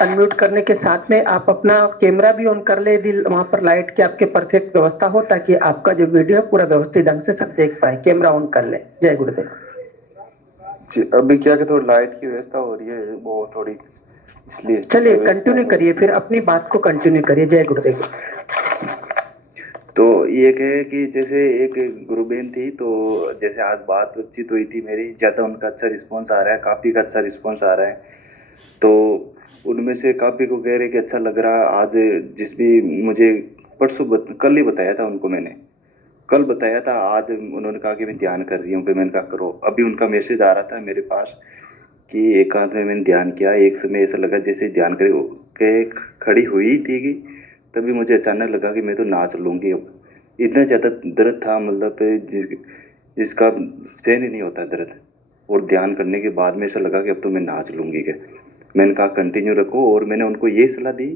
Unmute करने के साथ में आप अपना कैमरा भी ऑन कर ले, यदि वहां पर लाइट की आपके परफेक्ट व्यवस्था हो, ताकि आपका जो वीडियो है पूरा व्यवस्थित ढंग से सब देख पाए। कैमरा ऑन कर ले। जय गुरुदेव जी। अभी क्या कि थोड़ी लाइट की व्यवस्था हो रही है वो थोड़ी, इसलिए चलिए व्यवस्था कंटिन्यू थोड़ी करिए, सी। फिर अपनी बात को कंटिन्यू करिए। जय गुरुदेव। तो ये है कि जैसे एक गुरु बहन थी, तो जैसे आज बातचीत हुई थी मेरी, ज़्यादा उनका अच्छा रिस्पॉन्स आ रहा है, काफ़ी का अच्छा रिस्पॉन्स आ रहा है। तो उनमें से काफ़ी को कह रहे कि अच्छा लग रहा। आज जिस भी मुझे कल ही बताया था उनको, मैंने कल बताया था, आज उन्होंने कहा कि मैं ध्यान कर रही हूँ। फिर मैंने कहा करो। अभी उनका मैसेज आ रहा था मेरे पास कि एकांत में मैंने ध्यान किया। एक समय ऐसा लगा जैसे ध्यान करे के खड़ी हुई थी कि तभी मुझे अचानक लगा कि मैं तो नाच लूंगी अब। इतना ज़्यादा दर्द था, मतलब जिसका सहन ही नहीं होता दर्द। और ध्यान करने के बाद में ऐसा लगा कि अब तो मैं नाच लूंगी। क्या मैंने कहा कंटिन्यू रखो। और मैंने उनको ये सलाह दी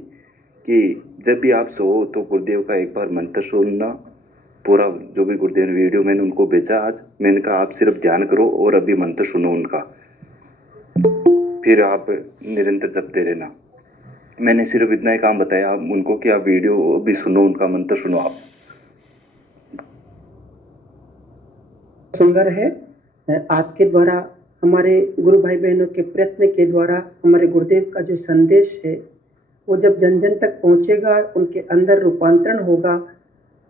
कि जब भी आप सो तो गुरुदेव का एक बार मंत्र सुनना। पूरा जो भी गुरुदेव ने वीडियो मैंने उनको भेजा आज, मैंने कहा आप सिर्फ ध्यान करो और अभी मंत्र सुनो उनका, फिर आप निरंतर जपते रहना। मैंने सिर्फ इतना ही काम बताया आप उनको कि आप वीडियो भी सुनो, उनका मंत्र सुनो आप। सुंदर है। आपके द्वारा, हमारे गुरु भाई बहनों के प्रयत्न के द्वारा हमारे गुरुदेव का जो संदेश है वो जब जन जन तक पहुंचेगा, उनके अंदर रूपांतरण होगा,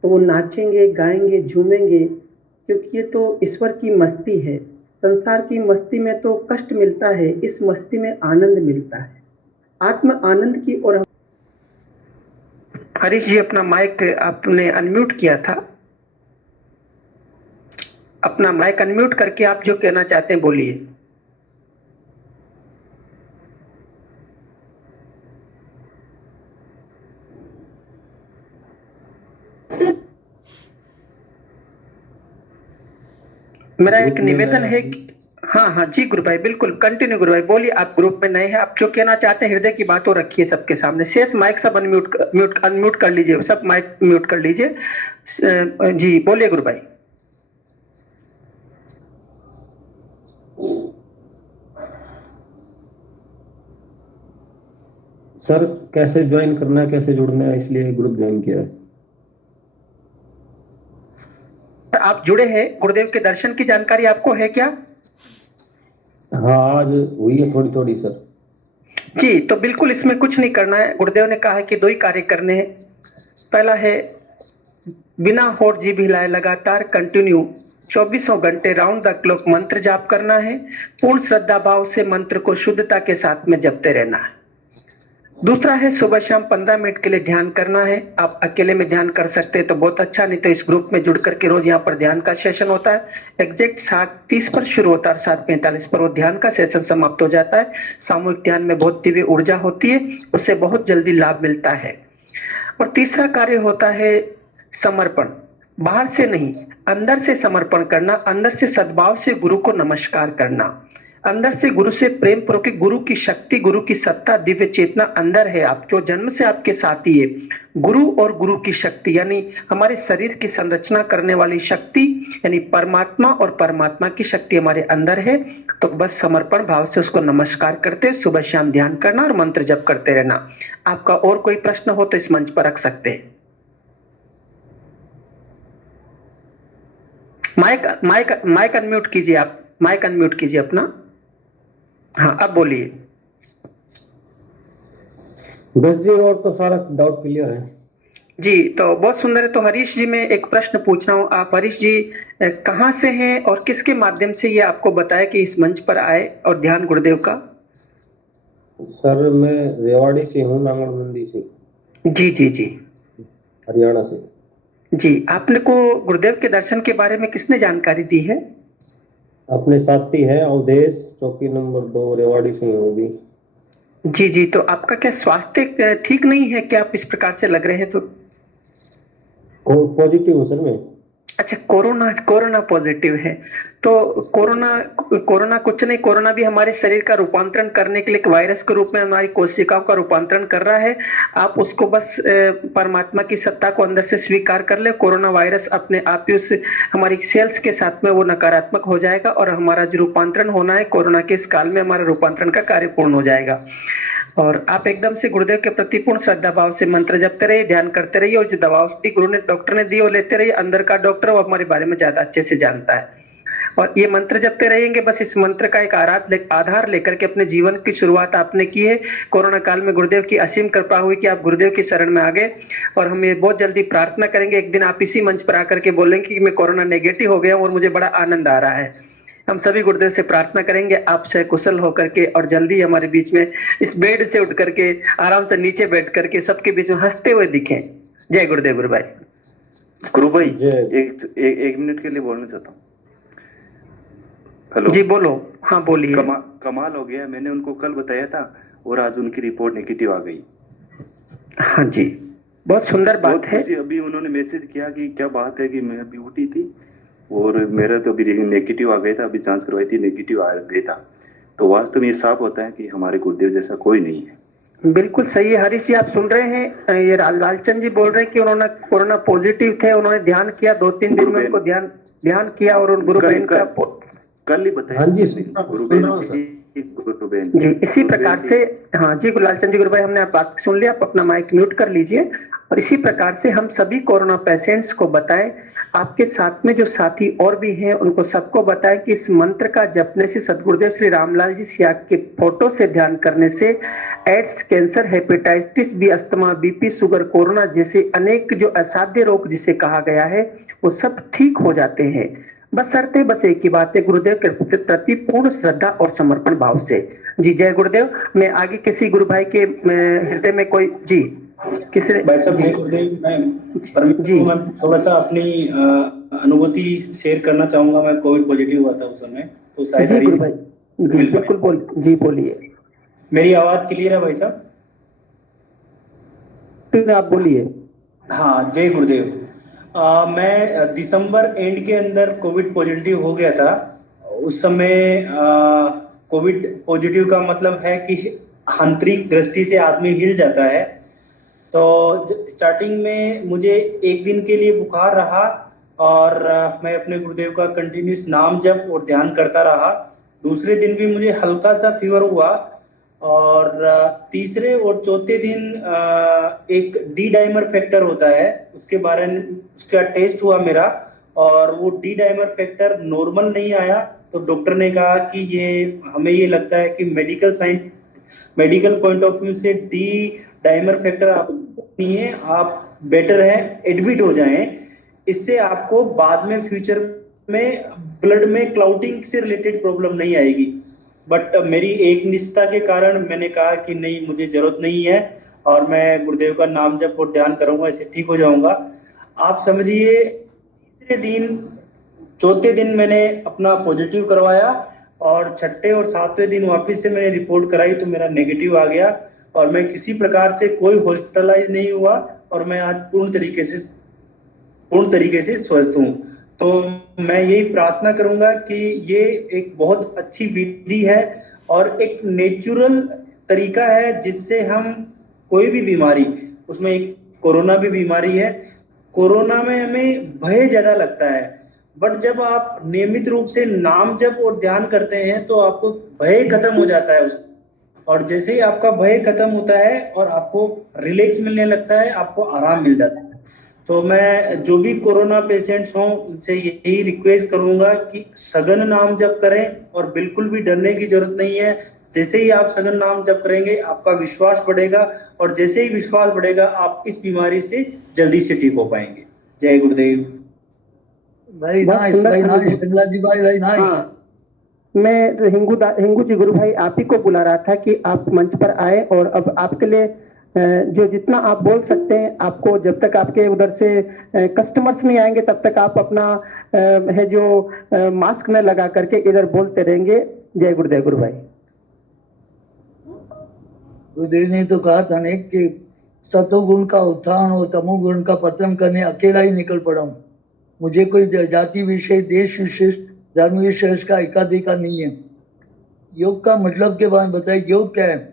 तो वो नाचेंगे, गाएंगे, झूमेंगे, क्योंकि ये तो ईश्वर की मस्ती है। संसार की मस्ती में तो कष्ट मिलता है, इस मस्ती में आनंद मिलता है, आत्म आनंद की ओर। हरीश जी अपना माइक आपने अनम्यूट किया था, अपना माइक अनम्यूट करके आप जो कहना चाहते हैं बोलिए। मेरा एक निवेदन है कि हाँ हाँ जी गुरु भाई, बिल्कुल कंटिन्यू गुरु भाई बोलिए। आप ग्रुप में नए हैं, आप जो कहना चाहते हैं हृदय की बात वो रखिए सबके सामने। शेष माइक सब अनम्यूट कर लीजिए, सब माइक म्यूट कर लीजिए। जी बोलिए गुरु भाई। सर कैसे ज्वाइन करना है, कैसे जुड़ना है, इसलिए ग्रुप ज्वाइन किया है। आप जुड़े हैं, गुरुदेव के दर्शन की जानकारी आपको है क्या? हाँ आज हुई है थोड़ी थोड़ी सर। जी तो बिल्कुल इसमें कुछ नहीं करना है। गुरुदेव ने कहा है कि दो ही कार्य करने हैं। पहला है बिना होठ जीभ हिलाए लगातार कंटिन्यू 24 घंटे राउंड द क्लॉक मंत्र जाप करना है। पूर्ण श्रद्धा भाव से मंत्र को शुद्धता के साथ में जपते रहना है। दूसरा है सुबह शाम 15 मिनट के लिए ध्यान करना है। आप अकेले में ध्यान कर सकते हैं तो बहुत अच्छा, नहीं तो इस ग्रुप में जुड़ करके रोज यहाँ पर ध्यान का सेशन होता है। एग्जैक्ट 7:30 पर शुरू होता है और 7:45 पर वो ध्यान का सेशन समाप्त हो जाता है। सामूहिक ध्यान में बहुत दिव्य ऊर्जा होती है, उससे बहुत जल्दी लाभ मिलता है। और तीसरा कार्य होता है समर्पण। बाहर से नहीं, अंदर से समर्पण करना, अंदर से सद्भाव से गुरु को नमस्कार करना, अंदर से गुरु से प्रेम पूर्वक। गुरु की शक्ति, गुरु की सत्ता, दिव्य चेतना अंदर है आपके, जन्म से आपके साथ ही है। गुरु और गुरु की शक्ति यानी हमारे शरीर की संरचना करने वाली शक्ति, यानी परमात्मा और परमात्मा की शक्ति हमारे अंदर है। तो बस समर्पण भाव से उसको नमस्कार करते, सुबह शाम ध्यान करना और मंत्र जप करते रहना। आपका और कोई प्रश्न हो तो इस मंच पर रख सकते हैं। माइक माइक माइक अनम्यूट कीजिए, आप माइक अनम्यूट कीजिए अपना। हाँ अब बोलिए। बस जी और तो सारा डाउट क्लियर है। जी तो बहुत सुंदर है। तो हरीश जी मैं एक प्रश्न पूछ रहा हूँ, आप हरीश जी कहाँ से हैं और किसके माध्यम से ये आपको बताया कि इस मंच पर आए और ध्यान गुरुदेव का? सर मैं रेवाड़ी से हूँ, नांगल मंडी से। जी जी जी हरियाणा से। जी। आपने को गुरुदेव के दर्शन के बारे में किसने जानकारी दी है? अपने साथी है अवधेश, चौकी नंबर 2 रेवाड़ी से होगी। जी जी। तो आपका क्या स्वास्थ्य ठीक नहीं है क्या, आप इस प्रकार से लग रहे हैं तो? पॉजिटिव हूँ सर मैं। अच्छा, कोरोना कोरोना पॉजिटिव है। तो कोरोना कोरोना कुछ नहीं, कोरोना भी हमारे शरीर का रूपांतरण करने के लिए एक वायरस के रूप में हमारी कोशिकाओं का रूपांतरण कर रहा है। आप उसको बस परमात्मा की सत्ता को अंदर से स्वीकार कर ले। कोरोना वायरस अपने आप ही उस हमारी सेल्स के साथ में वो नकारात्मक हो जाएगा और हमारा जो रूपांतरण होना है कोरोना के इस काल में, हमारा रूपांतरण का कार्य पूर्ण हो जाएगा। और आप एकदम से गुरुदेव के प्रति पूर्ण श्रद्धा भाव से मंत्र जपते रहिए, ध्यान करते रहिए, और जो दवा औषधि गुरु ने डॉक्टर ने दी वो लेते रहिए। अंदर का डॉक्टर वो हमारे बारे में ज्यादा अच्छे से जानता है, और ये मंत्र जपते रहेंगे। बस इस मंत्र का एक आधार लेकर के अपने जीवन की शुरुआत आपने की है। कोरोना काल में गुरुदेव की असीम कृपा हुई कि आप गुरुदेव की शरण में आ गए, और हम ये बहुत जल्दी प्रार्थना करेंगे एक दिन आप इसी मंच पर आकर के बोलेंगे कि मैं कोरोना नेगेटिव हो गया हूं और मुझे बड़ा आनंद आ रहा है। हम सभी गुरुदेव से प्रार्थना करेंगे आप सकुशल होकर के और जल्दी हमारे बीच में इस बेड से उठ करके आराम से नीचे बैठ करके सबके बीच में हंसते हुए दिखें। जय गुरुदेव। गुरु भाई, गुरु भाई जय। एक मिनट के लिए बोलना चाहता हूँ। हेलो जी बोलो। हाँ बोलिए। कमाल हो गया, मैंने उनको कल बताया था और आज उनकी रिपोर्ट नेगेटिव आ गई। हाँ जी, बहुत सुंदर बात बहुत है। खुशी। अभी उन्होंने मैसेज किया कि क्या बात है कि मैं अभी उठी थी और मेरा तो अभी नेगेटिव आ गया था, अभी जांच करवाई थी नेगेटिव आ गया था। तो वास्तव में ये साफ होता है कि हमारे गुरुदेव जैसा कोई नहीं है। बिल्कुल सही है हरीश जी, आप सुन रहे हैं। ये लालचंद जी बोल रहे हैं कि उन्होंने कोरोना पॉजिटिव थे, उन्होंने ध्यान किया 2-3 दिन में उनको ध्यान किया और उन गुरु बहन का कल ही बताया। हाँ जी, गुरु सुन रहा हूँ सर। बहन जी इसी प्रकार से। हाँ जी लालचंद जी गुरु भाई, हमने आप बात सुन लिया, आप अपना माइक म्यूट कर लीजिए। और इसी प्रकार से हम सभी कोरोना पेशेंट्स को बताएं, आपके साथ में जो साथी और भी हैं उनको सबको बताएं कि इस मंत्र का जपने से, सदगुरुदेव श्री रामलाल जी सियाग के फोटो से ध्यान करने से AIDS, cancer, hepatitis B, asthma, BP, sugar, corona जैसे अनेक जो असाध्य रोग जिसे कहा गया है वो सब ठीक हो जाते हैं। बस एक ही बात है, गुरुदेव के प्रति पूर्ण श्रद्धा और समर्पण भाव से। जी जय गुरुदेव। मैं आगे किसी गुरु भाई के हृदय में कोई जी किसी भाई साहब जय गुरुदेव। मैं परमेश्वर जी को मैं थोड़ा सा अपनी अनुभूति शेयर करना चाहूंगा। मैं कोविड पॉजिटिव हुआ था उस समय, तो शायद जी गुरु हरीश भाई जी मिल पाए। बिल्कुल बोल जी बोलिए। मेरी आवाज क्लियर है भाई साहब? फिर आप बोलिए। हाँ जय गुरुदेव। मैं दिसंबर एंड के अंदर कोविड पॉजिटिव हो गया था। उस समय कोविड पॉजिटिव का मतलब है कि आंतरिक दृष्टि से आदमी हिल जाता है। तो स्टार्टिंग में मुझे एक दिन के लिए बुखार रहा और मैं अपने गुरुदेव का कंटिन्यूस नाम जप और ध्यान करता रहा। दूसरे दिन भी मुझे हल्का सा फीवर हुआ और तीसरे और चौथे दिन एक डी डाइमर फैक्टर होता है, उसके बारे में उसका टेस्ट हुआ मेरा, और वो डी डाइमर फैक्टर नॉर्मल नहीं आया। तो डॉक्टर ने कहा कि ये हमें ये लगता है कि मेडिकल पॉइंट ऑफ व्यू से डी डाइमर फैक्टर आप नहीं है, आप बेटर है एडमिट हो जाएं। इससे आपको बाद में फ्यूचर में ब्लड में क्लाउटिंग से रिलेटेड प्रॉब्लम नहीं आएगी। बट मेरी एक निष्ठा के कारण मैंने कहा कि नहीं, मुझे जरूरत नहीं है और मैं गुरुदेव का नाम जप और ध्यान करूंगा, इससे ठीक हो जाऊंगा। आप समझिए तीसरे दिन चौथे दिन मैंने अपना पॉजिटिव करवाया और छठे और सातवें दिन वापस से मैंने रिपोर्ट कराई तो मेरा नेगेटिव आ गया और मैं किसी प्रकार से कोई हॉस्पिटलाइज नहीं हुआ और मैं आज पूर्ण तरीके से स्वस्थ हूँ। तो मैं यही प्रार्थना करूंगा कि ये एक बहुत अच्छी विधि है और एक नेचुरल तरीका है जिससे हम कोई भी बीमारी, उसमें एक कोरोना भी बीमारी है, कोरोना में हमें भय ज्यादा लगता है, बट जब आप नियमित रूप से नाम जप और ध्यान करते हैं तो आपको भय खत्म हो जाता है और जैसे ही आपका भय खत्म होता है और आपको रिलैक्स मिलने लगता है, आपको आराम मिल जाता है। तो मैं जो भी कोरोना पेशेंट्स हों उनसे यही रिक्वेस्ट करूंगा कि सघन नाम जप करें और बिल्कुल भी डरने की जरूरत नहीं है। जैसे ही आप सघन नाम जप करेंगे आपका विश्वास बढ़ेगा और जैसे ही विश्वास बढ़ेगा आप इस बीमारी से जल्दी से ठीक हो पाएंगे। जय गुरुदेव। Very nice, very nice, Bimla जी भाई, very nice। हाँ, मैं हिंगू जी गुरु भाई आप ही को बुला रहा था कि आप मंच पर आए और अब आपके लिए जो जितना आप बोल सकते हैं, आपको जब तक आपके उधर से कस्टमर्स नहीं आएंगे तब तक आप अपना है जो मास्क न लगा करके इधर बोलते रहेंगे। जय गुरुदेव गुरु भाई। गुरुदेव ने तो कहा था ने कि सतोगुण का उत्थान और तमोगुण का पतन करने अकेला ही निकल पड़ा हूँ। मुझे कोई जाति विशेष, देश विशेष, धर्म विशेष का एकाधिकार नहीं है। योग का मतलब के बारे में बताइए, योग क्या है?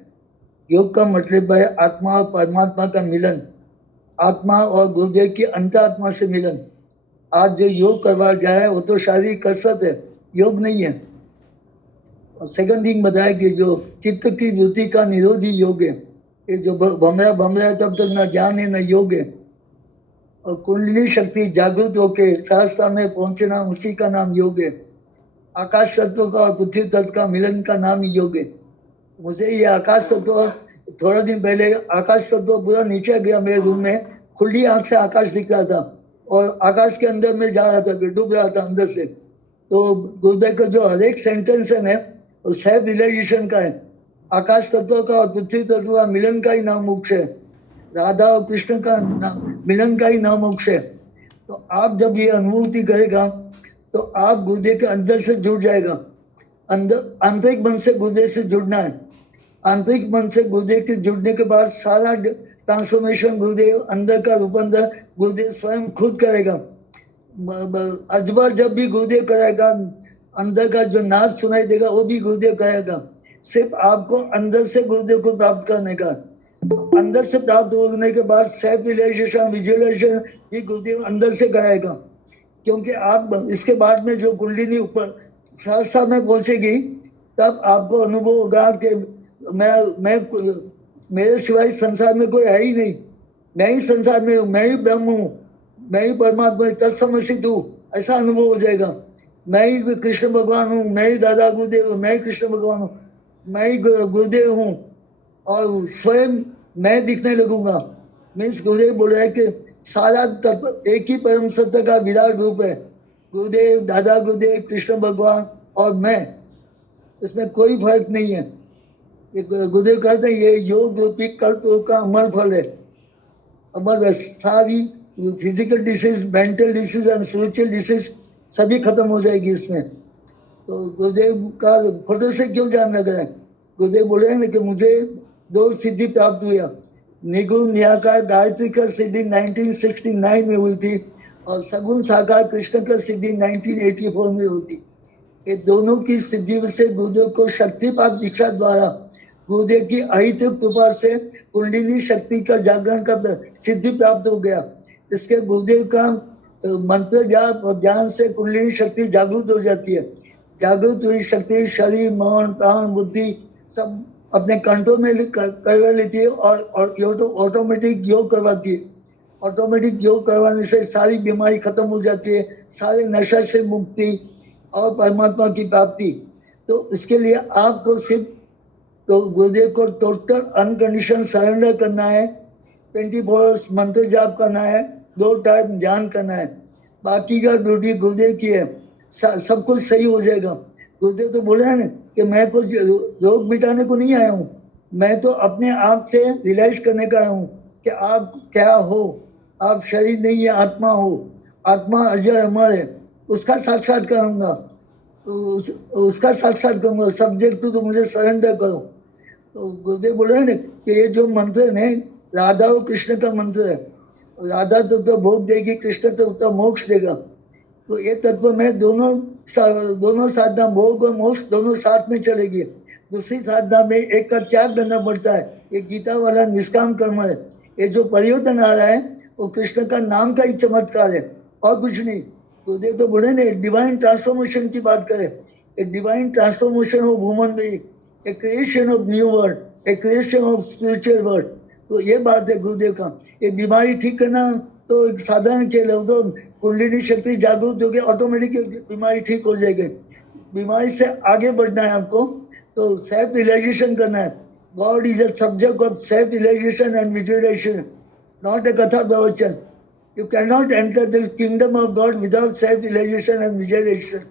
योग का मतलब है आत्मा और परमात्मा का मिलन, आत्मा और गुरुदेव की अंतरात्मा से मिलन। आज जो योग करवा जाए वो तो शारीरिक कसरत है, योग नहीं है। और सेकंड थिंग बताया कि जो चित्त की वृत्ति का निरोधी योग है, ये जो बम रहा है तब तक ना ज्ञान है न योग है, और कुंडली शक्ति जागृत होके सहस्ता में पहुंचना उसी का नाम योग है। आकाश तत्व का और पृथ्वी तत्व का मिलन का नाम योग है। मुझे ये आकाश तत्व थोड़ा दिन पहले आकाश तत्व पूरा नीचे गया मेरे रूम में, खुली आंख से आकाश दिख रहा था और आकाश के अंदर में जा रहा था, डूब रहा था अंदर से। तो गुरुदेव का जो हर एक सेंटेंस है ना वो सेल्फ रियलाइजेशन का है। आकाश तत्व का और पृथ्वी तत्व का मिलन का ही नाम मोक्ष है, राधा और कृष्ण का मिलन का ही नाम मोक्ष है। तो आप जब ये अनुभूति करेगा तो आप गुरुदेव के अंदर से जुड़ जाएगा। अंदर आंतरिक मन से गुरुदेव से जुड़ना है। आंतरिक मन से गुरुदेव के जुड़ने के बाद सारा ट्रांसफॉर्मेशन गुरुदेव अंदर का रूपांतर गुरुदेव स्वयं खुद करेगा। अजबर जब भी गुरुदेव करेगा, अंदर का जो नाद सुनाई देगा वो भी गुरुदेव करेगा। सिर्फ आपको अंदर से गुरुदेव को प्राप्त करने का। अंदर से प्राप्त होने के बाद सेल्फ रियलाइजेशन विजुअलाइजेशन भी गुरुदेव अंदर से कराएगा। क्योंकि आप इसके बाद में जो कुंडलिनी ऊपर सहस्ता में पहुंचेगी तब आपको अनुभव होगा कि मैं मेरे सिवाय संसार में कोई है ही नहीं, मैं ही संसार में हूँ, मैं ही ब्रह्म हूँ, मैं ही परमात्मा तत्समसित हूँ, ऐसा अनुभव हो जाएगा। मैं ही कृष्ण भगवान हूँ, मैं ही दादा गुरुदेव हूँ, मैं ही कृष्ण भगवान हूँ, मैं ही गुरुदेव हूँ और स्वयं मैं दिखने लगूंगा। मीन्स गुरुदेव बोल रहे हैं कि सारा तत्व एक ही परम सत्य का विराट रूप है। गुरुदेव, दादा गुरुदेव, कृष्ण भगवान और मैं, इसमें कोई फर्क नहीं है। गुरुदेव कहते हैं ये योग रूपी कल्प का अमर फल है। अमर सारी physical disease, mental disease and spiritual disease सभी खत्म हो जाएगी इसमें। तो गुरुदेव का फोटो से क्यों जान लग रहा है? गुरुदेव बोले हैं ना कि मुझे 2 सिद्धि प्राप्त हुआ। निगुण निराकार गायत्री का सिद्धि 1969 में हुई थी और सगुण साकार कृष्ण का सिद्धि 1984 में हुई थी। ये दोनों की सिद्धि से गुरुदेव को शक्तिपात दीक्षा द्वारा गुरुदेव की अहित कृपा से कुंडलिनी शक्ति का जागरण का सिद्धि प्राप्त हो गया। इसके गुरुदेव का मंत्र जाप और ध्यान से कुंडलिनी शक्ति जागृत हो जाती है। जागृत हुई शक्ति शरीर, मन, प्राण, बुद्धि सब अपने कंट्रोल में करवा लेती है और ऑटोमेटिक योग करवाती है। ऑटोमेटिक योग करवाने से सारी बीमारी खत्म हो जाती है, सारे नशा से मुक्ति और परमात्मा की प्राप्ति। तो इसके लिए आपको सिर्फ तो गुरुदेव को टोटल अनकंडीशन सरेंडर करना है, 24 आवर्स मंत्र जाप करना है, 2 टाइम ध्यान करना है। बाकी का ड्यूटी गुरुदेव की है, सब कुछ सही हो जाएगा। गुरुदेव तो बोले हैं ना कि मैं कुछ रोग मिटाने को नहीं आया हूँ, मैं तो अपने आप से रियलाइज करने का आया हूँ कि आप क्या हो। आप शरीर नहीं है, आत्मा हो। आत्मा अजय अमर है, उसका साक्षात करूंगा, उसका साक्षात करूंगा। सब्जेक्ट तो मुझे सरेंडर करो। तो गुरुदेव बोले हैं ना कि ये जो मंत्र है राधा और कृष्ण का मंत्र है। राधा तो भोग देगी, कृष्ण तो मोक्ष देगा। तो ये तत्व में दोनों साधना, भोग और मोक्ष दोनों साथ में चलेगी। दूसरी साधना में एक का त्याग करना पड़ता है। ये गीता वाला निष्काम कर्म है। ये जो परिवर्तन आ रहा है वो कृष्ण का नाम का ही चमत्कार है और कुछ नहीं। गुरुदेव तो बोले ने डिवाइन ट्रांसफॉर्मेशन की बात करें, a divine transformation of human being, a creation of new world, a creation of spiritual world. तो ये बात है गुरुदेव का। ये बीमारी ठीक करना तो एक साधारण खेल है, तो कुंडलिनी शक्ति जागृत होगी, ऑटोमेटिक बीमारी ठीक हो जाएगी। बीमारी से आगे बढ़ना है आपको, तो सेल्फ रियलाइजेशन करना है। God is a subject of self realisation and visualisation, not a कथा प्रवचन। You cannot enter the kingdom of God without self-realization and visualization.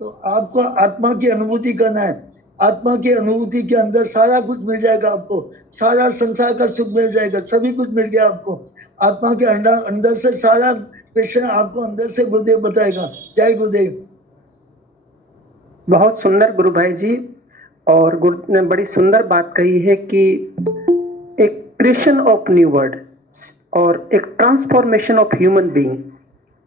तो आपको आत्मा की अनुभूति करना है। आत्मा की अनुभूति के अंदर सारा कुछ मिल जाएगा आपको, सारा संसार का सुख मिल जाएगा, सभी कुछ मिल गया आपको। आत्मा के अंदर से सारा क्वेश्चन आपको अंदर से गुरुदेव बताएगा। जय गुरुदेव। बहुत सुंदर गुरु भाई जी। और गुरु ने बड़ी सुंदर बात कही है कि एक क्रिएशन ऑफ न्यू वर्ल्ड और एक ट्रांसफॉर्मेशन ऑफ ह्यूमन बीइंग।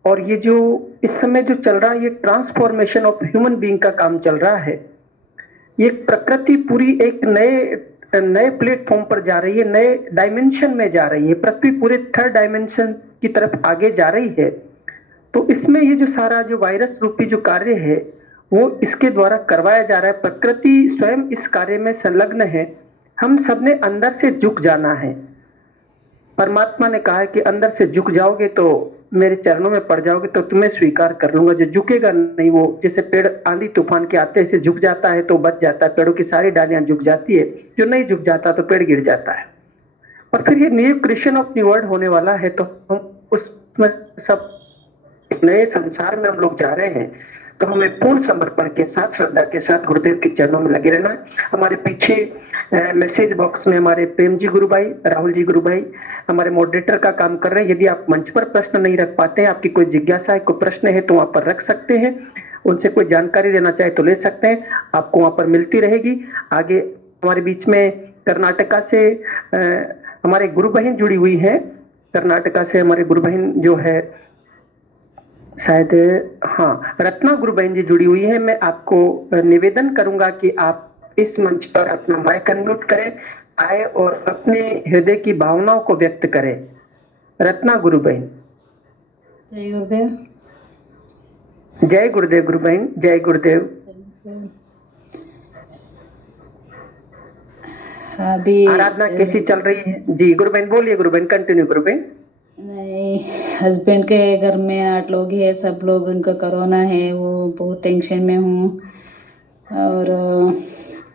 और ये जो इस समय जो चल रहा है ये ट्रांसफॉर्मेशन ऑफ ह्यूमन बीइंग का काम चल रहा है। ये प्रकृति पूरी एक नए प्लेटफॉर्म पर जा रही है, नए डायमेंशन में जा रही है। पृथ्वी पूरे 3rd डायमेंशन की तरफ आगे जा रही है। तो इसमें ये जो सारा जो वायरस रूपी जो कार्य है वो इसके द्वारा करवाया जा रहा है। प्रकृति स्वयं इस कार्य में संलग्न है। हम सबने अंदर से झुक जाना है। परमात्मा ने कहा है कि अंदर से झुक जाओगे तो मेरे चरणों में पड़ जाओगे तो तुम्हें स्वीकार कर लूंगा। जो झुकेगा नहीं, वो जैसे पेड़ आंधी तूफान के आते से झुक जाता है तो बच जाता है, पेड़ों की सारी डालियां झुक जाती है। जो नहीं झुक जाता तो पेड़ गिर जाता है। और फिर ये new creation of new world होने वाला है, तो हम उसमें सब नए संसार में हम लोग जा रहे हैं। तो हमें पूर्ण समर्पण के साथ, श्रद्धा के साथ गुरुदेव के चरणों में लगे रहना है। हमारे पीछे मैसेज बॉक्स में हमारे प्रेम जी गुरु भाई, राहुल जी गुरु भाई हमारे मॉडरेटर का काम कर रहे हैं। यदि आप मंच पर प्रश्न नहीं रख पाते हैं, आपकी कोई जिज्ञासा है, कोई प्रश्न है, तो वहां पर रख सकते हैं। उनसे कोई जानकारी लेना चाहे तो ले सकते हैं, आपको वहां पर मिलती रहेगी। आगे हमारे बीच में कर्नाटका से हमारे गुरु बहन जुड़ी हुई है। कर्नाटका से हमारे गुरु बहन जो है शायद, हाँ, रत्ना गुरु बहन जी जुड़ी हुई है। मैं आपको निवेदन करूंगा कि आप इस मंच पर अपना माइक अनम्यूट करें, आए और अपने हृदय की भावनाओं को व्यक्त करें। रत्ना गुरु बहन। जय गुरुदेव। जय गुरुदेव गुरु बहन, जय गुरुदेव। अभी आराधना कैसी चल रही है? जी गुरु बहन बोलिए, गुरु बहन कंटिन्यू गुरु बहन। नहीं, हस्बैंड के घर में 8 लोग हैं, सब लोग उनका कोरोना है, वो बहुत टेंशन में हूँ और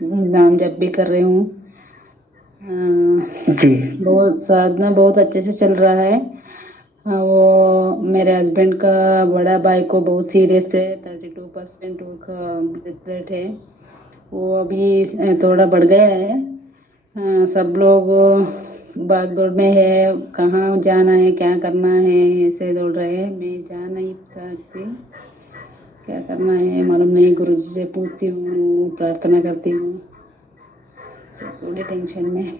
नाम जप भी कर रही हूँ। जी बहुत साधना बहुत अच्छे से चल रहा है। वो मेरे हस्बैंड का बड़ा भाई को बहुत सीरियस है, 32% का डेथ रेट है। वो अभी थोड़ा बढ़ गया है। सब लोग भाग दौड़ में है, कहाँ जाना है, क्या करना है, ऐसे दौड़ रहे हैं। मैं जा नहीं सकती, क्या करना है मालूम नहीं। गुरु जी से पूछती हूँ, प्रार्थना करती हूँ, सब थोड़ी टेंशन में।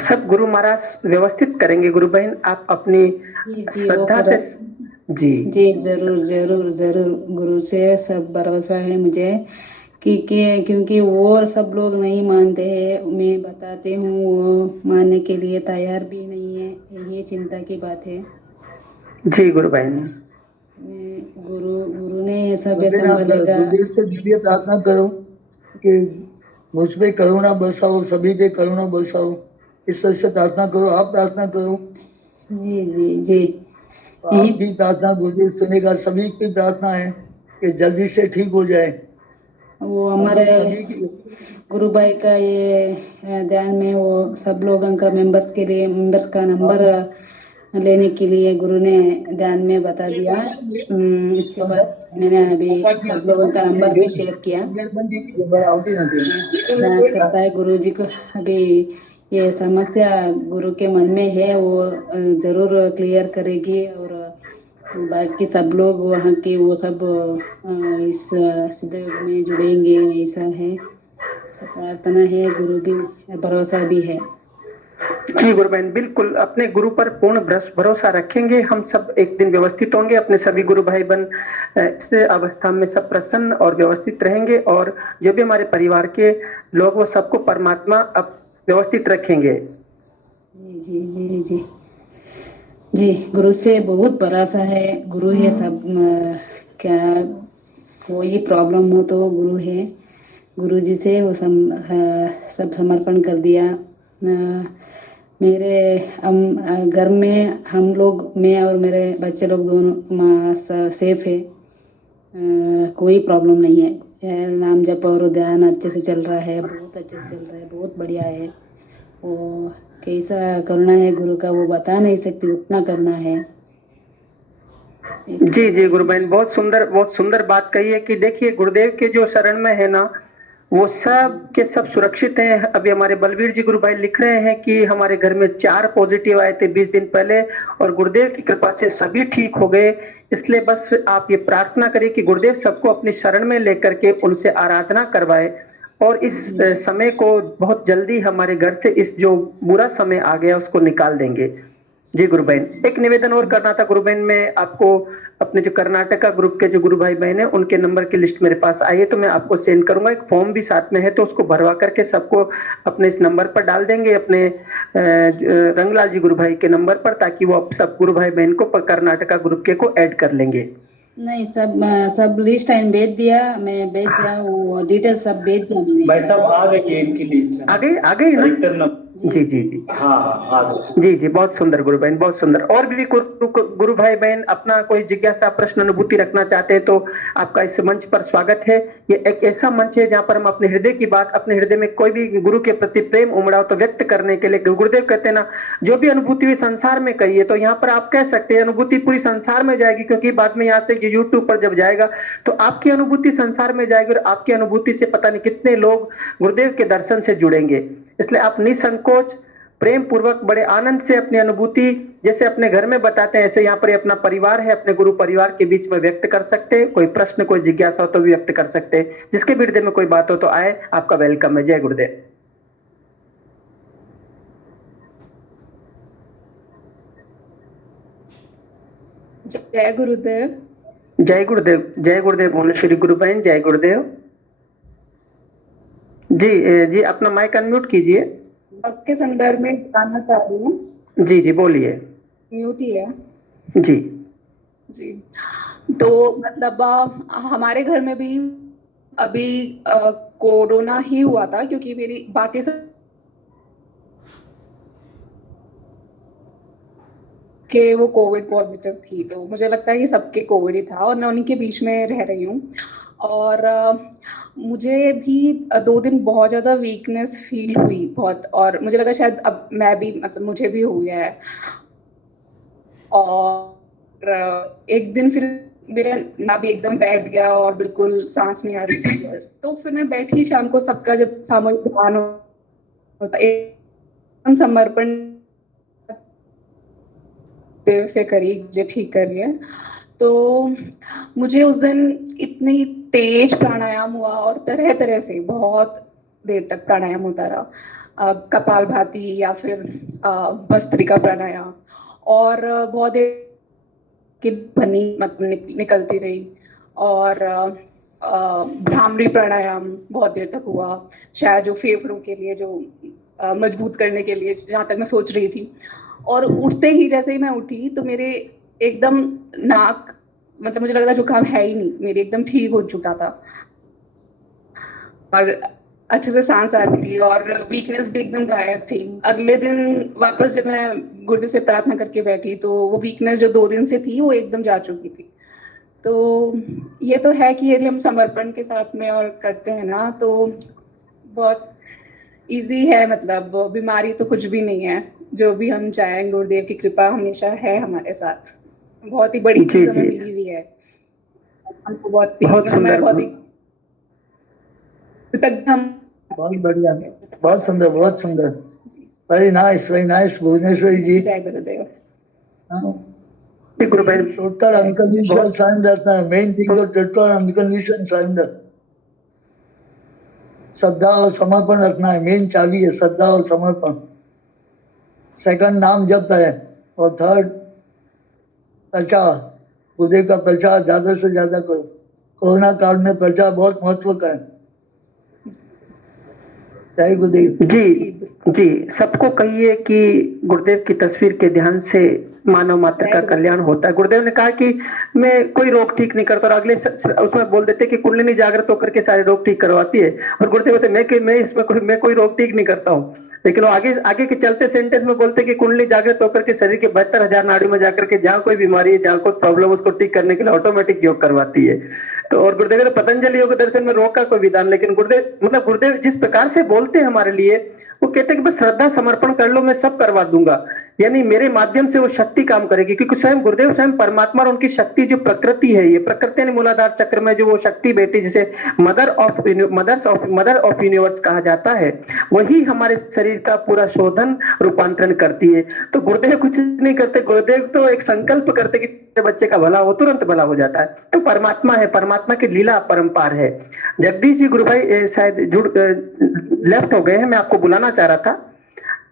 सब गुरु महाराज व्यवस्थित करेंगे गुरु बहन, आप अपनी जी श्रद्धा से। जी जी जरूर जरूर जरूर, गुरु से सब भरोसा है मुझे क्योंकि वो सब लोग नहीं मानते हैं। मैं बताती हूँ, वो मानने के लिए तैयार भी नहीं है। ये चिंता की बात है। जी गुरु बहन। गुरु ने सब आप संभालेगा। गुरुदेव से दिव्य प्रार्थना करो कि मुझ पे करुणा बरसाओ, सभी पे करुणा बरसाओ। इस तरह से प्रार्थना करो, आप प्रार्थना करो। जी जी जी, आप भी प्रार्थना गुरुदेव सुनेगा। सभी की प्रार्थना है कि जल्दी से ठीक हो जाए। वो हम हमारे लोग सभी की गुरु भाई का ये ध्यान में, वो सब लोगों का मेंबर्स का नंबर लेने के लिए गुरु ने ध्यान में बता दिया। इसके बाद मैंने अभी सब लोगों का नंबर भी शेयर किया। याद करता है गुरु जी को। अभी ये समस्या गुरु के मन में है, वो जरूर क्लियर करेगी। और बाकी सब लोग वहाँ के वो सब इस सिद्ध में जुड़ेंगे, ऐसा है, सब प्रार्थना है, गुरु भी भरोसा भी है। जी गुरु बहन, बिल्कुल अपने गुरु पर पूर्ण भरोसा रखेंगे। हम सब एक दिन व्यवस्थित होंगे। अपने सभी गुरु भाई बहन इस अवस्था में सब प्रसन्न और व्यवस्थित रहेंगे, और जो भी हमारे परिवार के लोग वो सबको परमात्मा अब व्यवस्थित रखेंगे। जी जी जी जी जी, गुरु से बहुत भरोसा है। गुरु है सब। क्या कोई प्रॉब्लम हो तो गुरु है। गुरु जी से वो सब समर्पण कर दिया। मेरे घर में हम लोग, मैं और मेरे बच्चे लोग दोनों सेफ है। कोई प्रॉब्लम नहीं है। नाम जप और ध्यान अच्छे से चल रहा है, बहुत अच्छे से चल रहा है, बहुत बढ़िया है। वो कैसा करना है गुरु का वो बता नहीं सकती, उतना करना है। जी जी गुरु बहन, बहुत सुंदर बात कही है कि देखिए गुरुदेव के जो शरण में है ना, वो सब के सब सुरक्षित हैं। अभी हमारे बलवीर जी गुरु भाई लिख रहे हैं कि हमारे घर में 4 पॉजिटिव आए थे 20 दिन पहले, और गुरुदेव की कृपा से सभी ठीक हो गए। इसलिए बस आप ये प्रार्थना करें कि गुरुदेव सबको अपनी शरण में लेकर के उनसे आराधना करवाए, और इस समय को बहुत जल्दी हमारे घर से इस जो बुरा समय आ गया उसको निकाल देंगे। जी गुरु बहन, एक निवेदन और करना था गुरु बहन। मैं आपको अपने जो कर्नाटका ग्रुप के जो गुरु भाई बहन है उनके नंबर की लिस्ट मेरे पास आई है, तो मैं आपको सेंड करूंगा। एक फॉर्म भी साथ में है, तो उसको भरवा करके सबको अपने इस नंबर पर डाल देंगे, अपने रंगलाल जी गुरु भाई के नंबर पर, ताकि वो सब गुरु भाई बहन को कर्नाटका ग्रुप के को ऐड कर लेंगे। नहीं, सब लिस्ट टाइम भेज दिया, मैं भेज दिया, वो डिटेल सब भेज दिया मैंने। भाई साहब आ गई है इनकी लिस्ट आ गई ना? अधिकतर न जी जी जी हाँ हाँ आ गई। जी जी, बहुत सुंदर गुरु बहन, बहुत सुंदर। और भी गुरु भाई बहन अपना कोई जिज्ञासा प्रश्न अनुभूति रखना चाहते हैं तो आपका इस मंच पर स्वागत है। ये एक ऐसा मंच है जहां पर हम अपने हृदय की बात, अपने हृदय में कोई भी गुरु के प्रति प्रेम उमड़ा हो तो व्यक्त करने के लिए, गुरुदेव कहते हैं ना, जो भी अनुभूति हुई संसार में कही है, तो यहाँ पर आप कह सकते हैं अनुभूति पूरी संसार में जाएगी, क्योंकि बाद में यहाँ से यूट्यूब पर जब जाएगा तो आपकी अनुभूति संसार में जाएगी और आपकी अनुभूति से पता नहीं कितने लोग गुरुदेव के दर्शन से जुड़ेंगे। इसलिए आप निसंकोच प्रेम पूर्वक बड़े आनंद से अपनी अनुभूति जैसे अपने घर में बताते हैं, ऐसे यहाँ पर अपना परिवार है, अपने गुरु परिवार के बीच में व्यक्त कर सकते हैं। कोई प्रश्न, कोई जिज्ञासा हो तो भी व्यक्त कर सकते हैं। जिसके भी हृदय में कोई बात हो तो आए, आपका वेलकम है। जय गुरुदेव। जय गुरुदेव। जय गुरुदेव, जय गुरुदेव बोले श्री गुरु बहन, जय गुरुदेव। जी जी, अपना माइक अनम्यूट कीजिए। आपके संदर्भ में बताना चाह रही हूँ। जी जी बोलिए। म्यूट ही है जी जी। तो मतलब हमारे घर में भी अभी कोरोना ही हुआ था, क्योंकि मेरी बाकी सब के वो कोविड पॉजिटिव थी, तो मुझे लगता है कि सबके कोविड ही था और मैं उन्हीं के बीच में रह रही हूँ। और मुझे भी 2 दिन बहुत ज़्यादा वीकनेस फील हुई बहुत, और मुझे लगा शायद अब मैं भी, मतलब मुझे भी हो गया है। और एक दिन फिर मेरा ना भी एकदम बैठ गया और बिल्कुल सांस नहीं आ रही थी। तो फिर मैं बैठी शाम को, सबका जब सामूहिक ध्यान होता, एकदम समर्पण से करी, मुझे ठीक कर रही है। तो मुझे उस दिन इतनी तेज प्राणायाम हुआ और तरह तरह से बहुत देर तक प्राणायाम होता रहा, कपालभाति या फिर भस्त्रिका प्राणायाम, और बहुत देर की ध्वनि मतलब निकलती रही। और भ्रामरी प्राणायाम बहुत देर तक हुआ, शायद जो फेफड़ों के लिए, जो मजबूत करने के लिए, जहाँ तक मैं सोच रही थी। और उठते ही, जैसे ही मैं उठी तो मेरे एकदम नाक, मतलब मुझे लग रहा जुकाम है ही नहीं, मेरे एकदम ठीक हो चुका था और अच्छे से सांस आ रही थी और वीकनेस भी एकदम गायब थी। अगले दिन वापस जब मैं गुरुदेव से प्रार्थना करके बैठी तो वो वीकनेस जो 2 दिन से थी वो एकदम जा चुकी थी। तो ये तो है कि यदि हम समर्पण के साथ में और करते हैं ना, तो बहुत इजी है। मतलब बीमारी तो कुछ भी नहीं है, जो भी हम चाहें, गुरुदेव की कृपा हमेशा है हमारे साथ। बहुत ही बड़ी चीज हमें मिली हुई है, हमको बहुत सुंदर, बहुत बढ़िया, बहुत सुंदर, बहुत सुंदर। वेरी नाइस भुवनेश्वरी जी। जय गुरुदेव। टोटल अनकंडीशनल सरेंडर रखना है, मेन थिंग तो टोटल अनकंडीशनल सरेंडर, श्रद्धा और समर्पण रखना है। मेन चाबी है श्रद्धा और समर्पण। सेकंड नाम जप है, और थर्ड प्रचार, गुरुदेव का प्रचार ज्यादा से ज्यादा करो। कोरोना काल में प्रचार बहुत महत्व का है। जय गुरुदेव। जी जी, सबको कहिए कि गुरुदेव की तस्वीर के ध्यान से मानव मात्र का कल्याण होता है। गुरुदेव ने कहा कि मैं कोई रोग ठीक नहीं करता, और अगले उसमें बोल देते कि कुंडलिनी जागृत होकर के सारे रोग ठीक करवाती है। और गुरुदेव कहते मैं इसमें कोई रोग ठीक नहीं करता हूँ, लेकिन वो आगे आगे के चलते सेंटेंस में बोलते कि कुंडली जागृत होकर के शरीर के 72,000 नाड़ियों में जाकर के जहाँ कोई बीमारी है, जहाँ कोई प्रॉब्लम, उसको ठीक करने के लिए ऑटोमेटिक योग करवाती है। तो और गुरुदेव ने पतंजलि योग दर्शन में रोग का कोई विधान, लेकिन गुरुदेव जिस प्रकार से बोलते हैं हमारे लिए, वो कहते हैं कि बस श्रद्धा समर्पण कर लो, मैं सब करवा दूंगा। यानी मेरे माध्यम से वो शक्ति काम करेगी, क्योंकि स्वयं गुरुदेव स्वयं परमात्मा और उनकी शक्ति जो प्रकृति है, ये प्रकृति ने मूलाधार चक्र में जो वो शक्ति बैठी, जिसे मदर ऑफ यूनिवर्स कहा जाता है, वही हमारे शरीर का पूरा शोधन रूपांतरण करती है। तो गुरुदेव कुछ नहीं करते, गुरुदेव तो एक संकल्प करते कि बच्चे का भला हो, तुरंत भला हो जाता है। तो परमात्मा है, परमात्मा की लीला परंपार है। जगदीश जी गुरु भाई शायद लेफ्ट हो गए हैं, मैं आपको बुलाना चाह रहा था।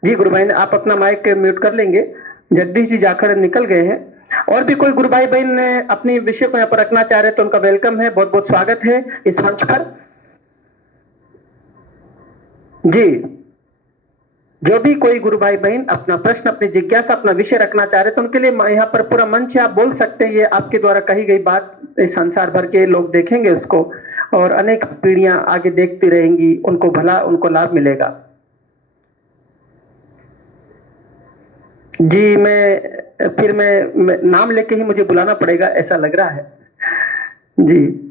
जी गुरु भाई, आप अपना माइक म्यूट कर लेंगे। जगदीश जी जाखड़ निकल गए हैं। और भी कोई गुरु भाई बहन अपने विषय को यहाँ पर रखना चाह रहे तो उनका वेलकम है, बहुत बहुत स्वागत है इस मंच पर। जी जो भी कोई गुरु भाई बहन अपना प्रश्न, अपनी जिज्ञासा, अपना विषय रखना चाह रहे तो उनके लिए यहाँ पर पूरा मंच है, आप बोल सकते हैं। ये आपके द्वारा कही गई बात इस संसार भर के लोग देखेंगे उसको, और अनेक पीढ़ियां आगे देखती रहेंगी, उनको भला, उनको लाभ मिलेगा। जी, मैं नाम लेके ही मुझे बुलाना पड़ेगा ऐसा लग रहा है। जी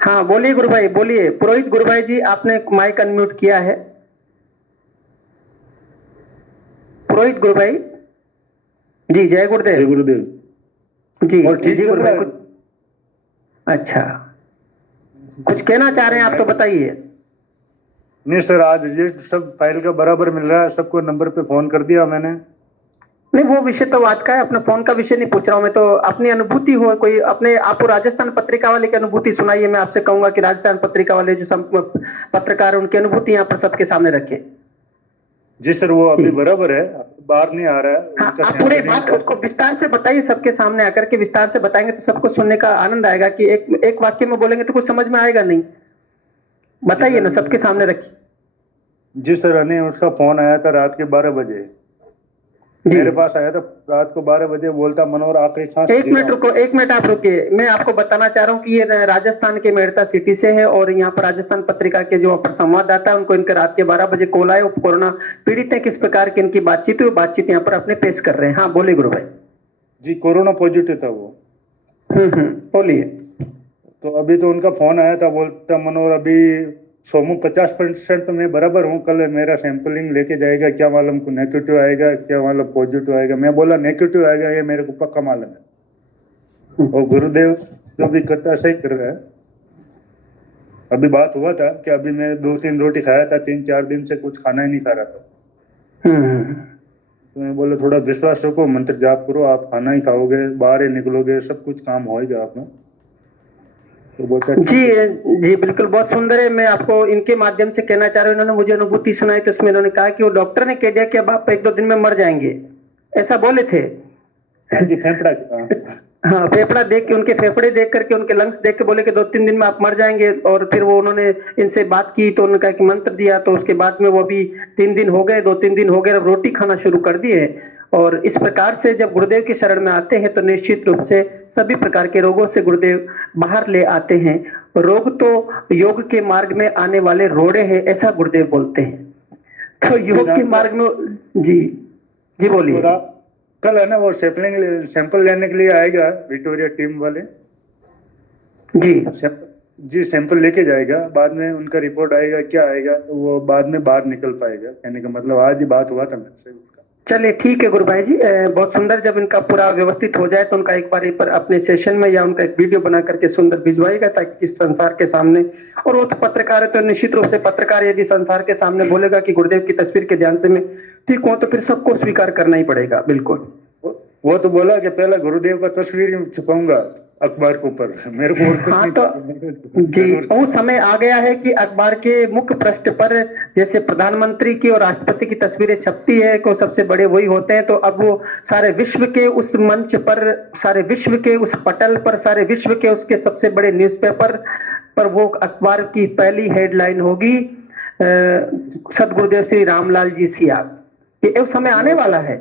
हाँ, बोलिए गुरु भाई, बोलिए। पुरोहित गुरु भाई जी, आपने माइक अनम्यूट किया है। पुरोहित गुरु भाई जी, जय गुरुदेव। जय गुरुदेव। जी और ठीक जी चल गुरु रहा भाई, है? अच्छा, कुछ कहना चाह रहे हैं आप तो बताइए। नहीं सर, आज ये सब फाइल का बराबर मिल रहा है, सबको नंबर पे फोन कर दिया मैंने। नहीं, वो विषय तो बात का है, अपने फोन का विषय नहीं पूछ रहा हूं मैं, तो अपनी अनुभूति हो कोई, अपने आपको राजस्थान पत्रिका वाले की अनुभूति सुनाइए। मैं आपसे कहूंगा कि राजस्थान पत्रिका वाले जो पत्रकार हैं, उनकी अनुभूति यहाँ पर सबके सामने रखे। जी सर, वो अभी बराबर है, बाहर नहीं आ रहा है हाँ, उनका आप पूरी सैंपलिंग। बात उसको विस्तार से बताइए, सबके सामने आकर के विस्तार से बताएंगे तो सबको सुनने का आनंद आएगा। कि एक वाक्य में बोलेंगे तो कुछ समझ में आएगा नहीं। बताइए ना, सबके सामने रखिए। जी सर, अने उसका फोन आया था रात के 12 बजे, मेरे पास आया था रात को 12 बजे, बोलता मनोहर आखिरी सांस एक जी मिनट रहा हूं। रुको, एक मिनट आप रुकिए। मैं आपको बताना चाह रहा हूँ कि ये राजस्थान के मेड़ता सिटी से है, और यहाँ पर राजस्थान पत्रिका के जो संवाददाता है, उनको इनके रात के 12 बजे कॉल आए। कोरोना पीड़ित है, किस प्रकार की इनकी बातचीत हुई, बातचीत यहाँ पर अपने पेश कर रहे हैं। हाँ, बोलिए गुरु भाई। जी, कोरोना पॉजिटिव था वो। बोलिए। तो अभी तो उनका फोन आया था, बोलता मनोहर अभी सोमू 50% तो मैं बराबर हूँ, कल मेरा सैंपलिंग लेके जाएगा, क्या मालूम को नेगेटिव आएगा, क्या मालूम पॉजिटिव आएगा। मैं बोला नेगेटिव आएगा, ये मेरे को पक्का मालूम है। और गुरुदेव जो भी करता है सही कर रहा है। अभी बात हुआ था कि अभी मैं 2-3 रोटी खाया था, 3-4 दिन से कुछ खाना ही नहीं खा रहा था। तो मैं बोला थोड़ा विश्वास रखो, मंत्र जाप करो, आप खाना ही खाओगे, बाहर ही निकलोगे, सब कुछ काम होएगा आप में। तो बोलता जी जी, बिल्कुल, बहुत सुंदर है। मैं आपको इनके माध्यम से कहना चाह रहा हूँ, इन्होंने मुझे अनुभूति सुनाई, तो उसमें इन्होंने कहा कि वो डॉक्टर ने कह दिया कि अब आप 1-2 दिन में मर जाएंगे, ऐसा बोले थे। हाँ जी, फेफड़ा का। हाँ, फेफड़ा देख के, उनके फेफड़े देख करके, उनके लंग्स देख के बोले कि 2-3 दिन में आप मर जाएंगे। और फिर वो उन्होंने इनसे बात की तो उन्होंने कहा कि मंत्र दिया, तो उसके बाद में वो अभी 3 दिन हो गए, 2-3 दिन हो गए, अब रोटी खाना शुरू कर दिए। और इस प्रकार से जब गुरुदेव की शरण में आते हैं तो निश्चित रूप से सभी प्रकार के रोगों से गुरुदेव बाहर ले आते हैं। रोग तो योग के मार्ग में आने वाले रोड़े हैं, ऐसा गुरुदेव बोलते हैं। तो योग के मार्ग में जी जी, बोलिए। कल है ना वो सैंपल लेने के लिए आएगा विक्टोरिया टीम वाले। जी, सैंपल लेके जाएगा, बाद में उनका रिपोर्ट आएगा, क्या आएगा तो वो बाद में बाहर निकल पाएगा। कहने का मतलब आज ही बात हुआ था मेरे से। चलिए ठीक है गुरु भाई जी, बहुत सुंदर। जब इनका पूरा व्यवस्थित हो जाए तो उनका एक बार पर अपने सेशन में या उनका एक वीडियो बना करके सुंदर भिजवाएगा, ताकि इस संसार के सामने, और वो तो पत्रकार है तो निश्चित रूप से पत्रकार यदि संसार के सामने बोलेगा कि गुरुदेव की तस्वीर के ध्यान से मैं ठीक हूँ, तो फिर सबको स्वीकार करना ही पड़ेगा। बिल्कुल, वो तो बोला कि पहला गुरुदेव का तस्वीर छुपाऊंगा अखबार के ऊपर, मेरे को और कुछ हाँ, नहीं। तो जी, वो समय आ गया है कि अखबार के मुख्य पृष्ठ पर जैसे प्रधानमंत्री की और राष्ट्रपति की तस्वीरें छपती है, को सबसे बड़े वही होते हैं। तो अब वो सारे विश्व के उस मंच पर, सारे विश्व के उस पटल पर, सारे विश्व के उसके सबसे बड़े न्यूज़पेपर पर वो अखबार की पहली हेडलाइन होगी, सदगुरुदेव श्री रामलाल जी सिया। ये वो समय आने वाला है,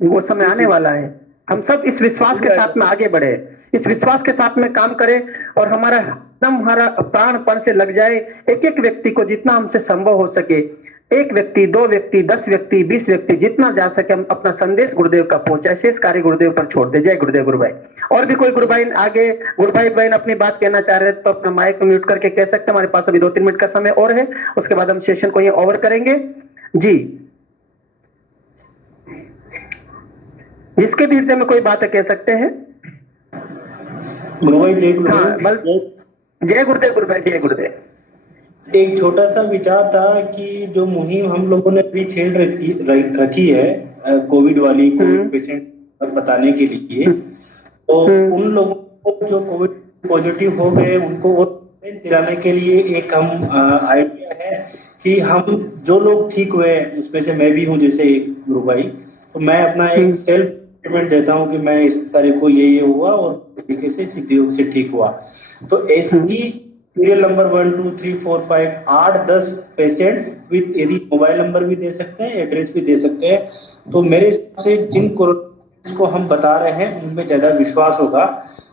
वो समय आने वाला है। हम सब इस विश्वास के साथ में आगे बढ़े, इस विश्वास के साथ में काम करें, और हमारा प्राणपण से लग जाए। एक एक व्यक्ति को जितना हमसे संभव हो सके, 1 व्यक्ति, 2 व्यक्ति, 10 व्यक्ति, 20 व्यक्ति, जितना जा सके हम अपना संदेश गुरुदेव का पहुंचाए, शेष कार्य गुरुदेव पर छोड़ दे। जय गुरुदेव गुरु भाई। और भी कोई गुरु भाई आगे, गुरु भाई बहन अपनी बात कहना चाह रहे हैं तो अपना माइक म्यूट करके कह सकते हैं। हमारे पास अभी 2-3 मिनट का समय और है, उसके बाद हम सेशन को ये ओवर करेंगे। जी, जिसके भी हृदय में कोई बात है कह सकते हैं। गुरु भाई जय गुरुदेव। हाँ, जय गुरुदेव गुरु भाई, जय गुरुदेव। एक छोटा सा विचार था कि जो मुहिम हम लोगों ने अभी छेड़ रखी है कोविड वाली, कोविड पेशेंट बताने के लिए, तो उन लोगों को जो कोविड पॉजिटिव हो गए उनको दिलाने के लिए एक हम आइडिया है कि हम जो लोग ठीक हुए, उसमें से मैं भी हूँ जैसे एक गुरु भाई, तो मैं अपना एक सेल्फ स्टेटमेंट देता हूँ कि मैं इस तरह को ये हुआ और तरीके से सिद्धियों से ठीक हुआ। तो ऐसी ही सीरियल नंबर 1 2 3 4 5 8-10 पेशेंट्स विथ, यदि मोबाइल नंबर भी दे सकते हैं, एड्रेस भी दे सकते हैं, तो मेरे हिसाब से जिन कोरोना को हम बता रहे हैं उनमें ज्यादा विश्वास होगा।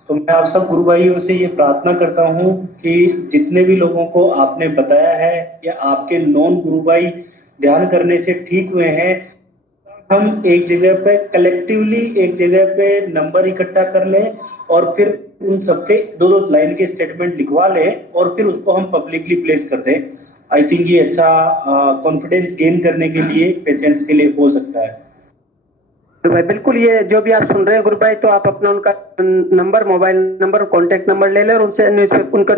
तो मैं आप सब गुरु भाइयों से ये प्रार्थना करता हूँ कि जितने भी लोगों को आपने बताया है या आपके नॉन गुरु भाई ध्यान करने से ठीक हुए हैं, हम एक जगह पे कलेक्टिवली एक जगह पे नंबर इकट्ठा कर लें और फिर उन सबके 2-2 लाइन के स्टेटमेंट लिखवा लें और फिर उसको हम पब्लिकली प्लेस कर दें। आई थिंक ये अच्छा कॉन्फिडेंस गेन करने के लिए पेशेंट्स के लिए हो सकता है। गुरु भाई बिल्कुल, ये जो भी आप सुन रहे हैं गुरु भाई, तो आप अपना उनका number, mobile number, contact number ले लें और उनसे उनका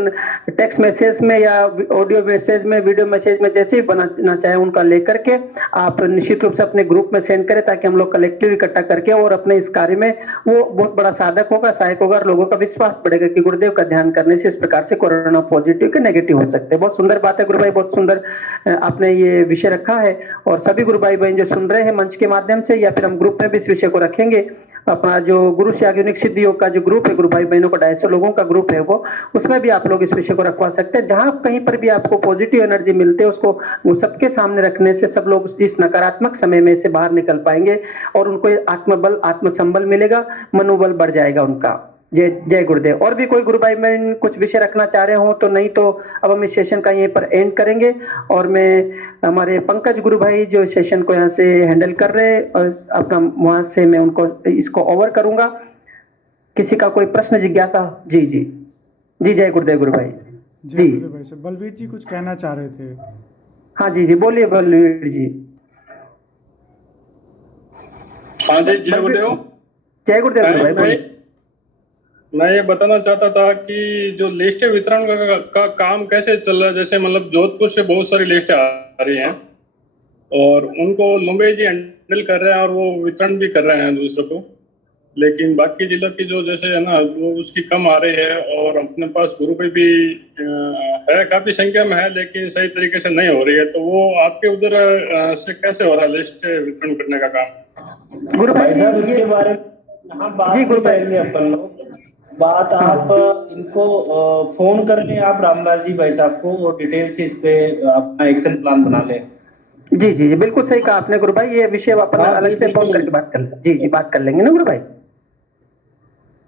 टेक्स्ट मैसेज में या ऑडियो मैसेज में, वीडियो मैसेज में, जैसे ही बनाना चाहे उनका लेकर के आप निश्चित रूप से अपने ग्रुप में सेंड करें, ताकि हम लोग कलेक्टिव इकट्ठा करके और अपने इस कार्य में वो बहुत बड़ा साधक होगा, सहायक होगा और लोगों का विश्वास बढ़ेगा कि गुरुदेव का ध्यान करने से इस प्रकार से कोरोना पॉजिटिव के नेगेटिव हो सकते हैं। बहुत सुंदर बात है गुरु भाई, बहुत सुंदर आपने ये विषय रखा है। और सभी गुरु भाई बहन जो सुन रहे हैं मंच के माध्यम से या फिर हम ग्रुप में भी इस विषय को रखेंगे, अपना जो गुरु से आगे सिद्ध योग का जो ग्रुप है, गुरु भाई बहनों का 250 लोगों का ग्रुप है, वो उसमें भी आप लोग इस विषय को रखवा सकते हैं। जहां कहीं पर भी आपको पॉजिटिव एनर्जी मिलते है उसको वो सबके सामने रखने से सब लोग इस नकारात्मक समय में से बाहर निकल पाएंगे और उनको आत्मबल, आत्मसंबल मिलेगा, मनोबल बढ़ जाएगा उनका। जय जय गुरुदेव। और भी कोई गुरु भाई बहन कुछ विषय रखना चाह रहे हो तो, नहीं तो अब हम इस सेशन का यहीं पर एंड करेंगे और मैं हमारे पंकज गुरु भाई जो सेशन को यहाँ से हैंडल कर रहे हैं और अपना वहां से मैं उनको इसको ओवर करूंगा। किसी का कोई प्रश्न जिज्ञासा? जी जी जी, जय गुरुदेव गुरु भाई। जय गुरुदेव भाई साहब। बलवीर जी कुछ कहना चाह रहे थे। हाँ जी जी, बोलिए बलवीर जी। हाँ जी, जय गुरुदेव। जय गुरुदेव गुरु भाई, बोलिए। मैं ये बताना चाहता था कि जो लिस्ट वितरण का काम कैसे चल रहा है। जैसे मतलब जोधपुर से बहुत सारी लिस्टें आ रही हैं और उनको लुम्बे जी हैंडल कर रहे हैं और वो वितरण भी कर रहे हैं दूसरों को, लेकिन बाकी जिलों की जो जैसे है ना वो उसकी कम आ रही है और अपने पास गुरु पे भी है, काफी संख्या में है, लेकिन सही तरीके से नहीं हो रही है। तो वो आपके उधर से कैसे हो रहा है लिस्ट वितरण करने का काम? गुरु भाई साहब इसके बारे में यहाँ बात जी, गुरु भाई। करेंगे अपन लोग। बात आप इनको फोन कर लें आप रामलाल जी भाई साहब को और डिटेल से इस पे अपना एक्शन प्लान बना लें। जी जी जी, बिल्कुल सही कहा आपने गुरु भाई। ये विषय अपन अलग से फोन करके बात कर लेंगे। जी जी, बात कर लेंगे ना गुरु भाई।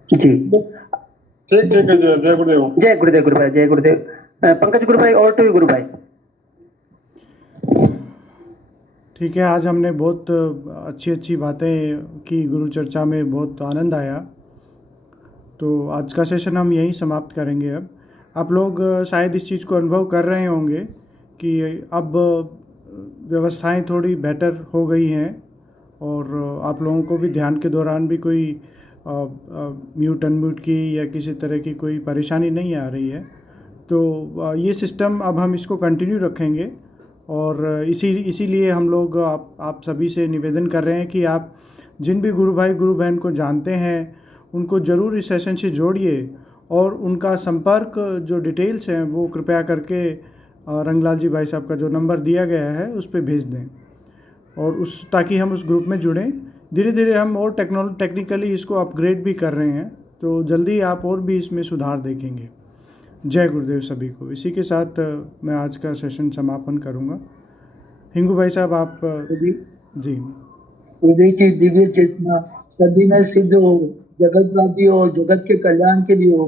जी ठीक है, जय गुरुदेव। जय गुरुदेव गुरु भाई, जय गुरुदेव। पंकज गुरु भाई, और टू गुरु भाई। ठीक है, आज हमने बहुत अच्छी अच्छी बातें की, गुरु चर्चा में बहुत आनंद आया। तो आज का सेशन हम यहीं समाप्त करेंगे। अब आप लोग शायद इस चीज़ को अनुभव कर रहे होंगे कि अब व्यवस्थाएं थोड़ी बेटर हो गई हैं और आप लोगों को भी ध्यान के दौरान भी कोई म्यूट अनम्यूट की या किसी तरह की कोई परेशानी नहीं आ रही है। तो ये सिस्टम अब हम इसको कंटिन्यू रखेंगे और इसीलिए हम लोग आप सभी से निवेदन कर रहे हैं कि आप जिन भी गुरु भाई गुरु बहन को जानते हैं उनको ज़रूर इस सेशन से जोड़िए और उनका संपर्क जो डिटेल्स हैं वो कृपया करके रंगलाल जी भाई साहब का जो नंबर दिया गया है उस पर भेज दें और ताकि हम उस ग्रुप में जुड़ें। धीरे धीरे हम और टेक्निकली इसको अपग्रेड भी कर रहे हैं, तो जल्दी आप और भी इसमें सुधार देखेंगे। जय गुरुदेव सभी को। इसी के साथ मैं आज का सेशन समापन करूंगा। हिंगू भाई साहब आप जी। उदय की दिव्य चेतना सभी में सिद्ध हो, जगत व्यापी हो, जगत के कल्याण के लिए हो।